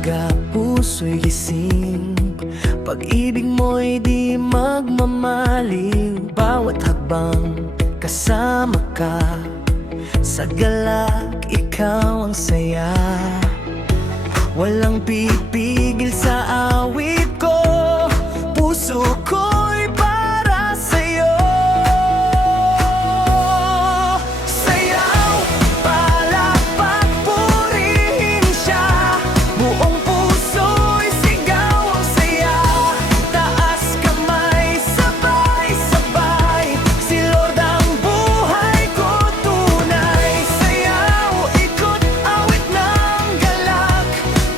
umaga, puso'y gising. Pag-ibig mo'y di magmamaliw. Bawat hakbang kasama ka, sa galak ikaw ang saya. Walang pipigil sa awit ko, puso ko'y para sa'yo. Sayaw, palakpak, purihin siya. Buong puso'y sigaw ang saya. Taas kamay, sabay-sabay, si Lord ang buhay ko tunay. Sayaw, ikot, awit ng galak,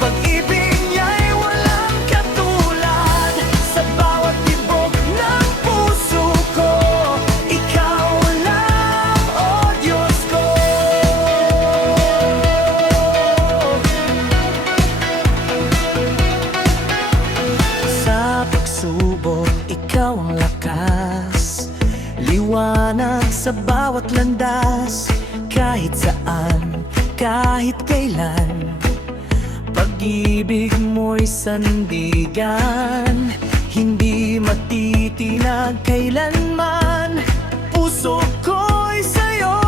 pag-ibig niya'y walang katulad. Sa bawat tibok ng puso ko, ikaw lang, oh Diyos ko. Sa pagsubok, ikaw ang lakas, liwanag sa bawat landas. Kahit saan, kahit kailan, pag-ibig mo'y sandigan. Hindi matitinag kailanman, puso ko'y sa'yo.